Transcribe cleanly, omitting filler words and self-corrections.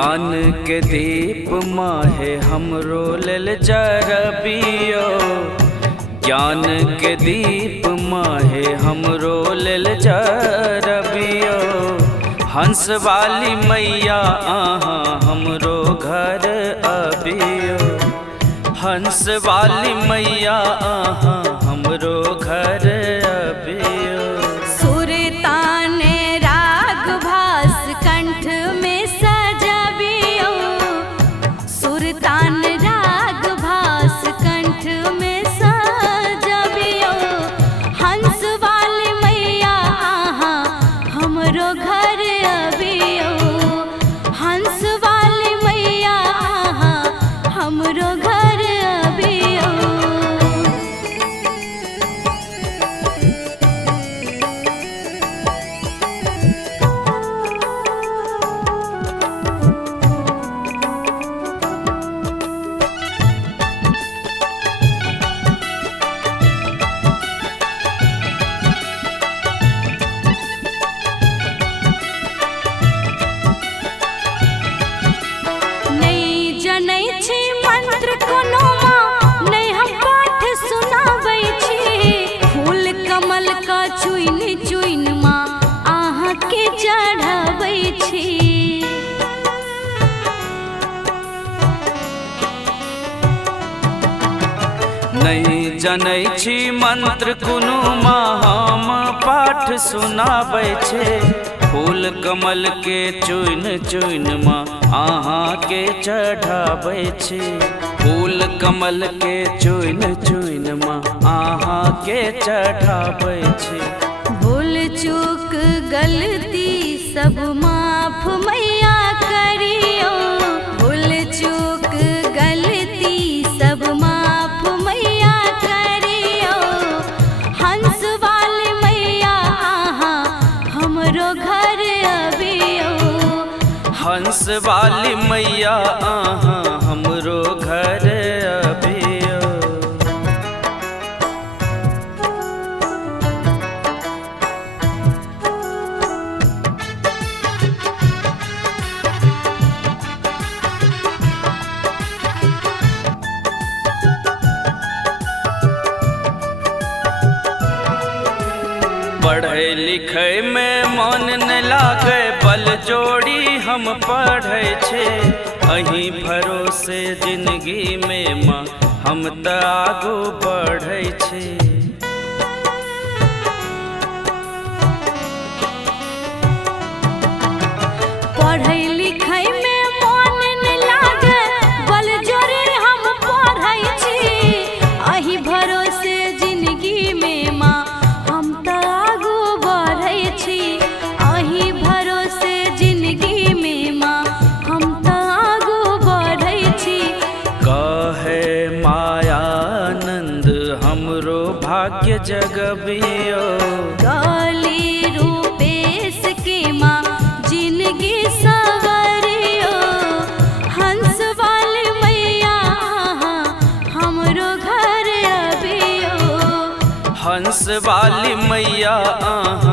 ज्ञान के दीप माहे हमरो लेल जरबियो, ज्ञान के दीप माहे हमरो लेल जरबियो। हंस वाली मैया आहाँ हमरो घर अबियो, हंस वाली मैया आहाँ हमरो घर अबियो। सुर ताने राग भास कंठ में सजबियो, सुर तान राग भास कंठ में सजबियो। हंस वाली मैया आहाँ हमरो घर अबियो, हंस वाली मैया आहाँ हमरो घर अबियो। मंत्र कोनो नहीं हम पाठ सुनाबै छी, फूल कमल का चुइन चुइन माँ आहाँ के चढ़ाबै छी। नहीं जनै छी मंत्र कुनु माँ हम पाठ सुनाबै छे, फूल कमल के चुइन चुइन माँ आहाँ के चढ़ाबै छी। फूल कमल के चुइन चुइन माँ आहाँ के चढ़ाबै छी। भूल चूक गलती सब माफ मैया करियो, भूल चूक गलती सब माफ मैया करियो। हंस वाली मैया आहाँ हमरो घर अबियो, हंस वाली मैया आहाँ हमरो घर अबियो। पढ़ै लिखै में मन न लागे, बल जोड़ी हम पढ़ै छे। अहीं भरोसे जिंदगी में माँ हम त आगू बढ़ै छे। पढ़ै लिखै में मन न लागे, बल जोड़ी हम पढ़ै छी। अहीं भरोसे जिंदगी में माँ हम त आगू बढ़ै छी, अहीं भरोसे जिंदगी में माँ हम त आगू बढ़ै छी। कहे मायानंद हमरो भाग्य जगबियो, काली रूपेश के माँ जिंदगी सवरियो। हंस वाली मैया आहाँ हमरो घर अबियो, हंस वाली मैया आहाँ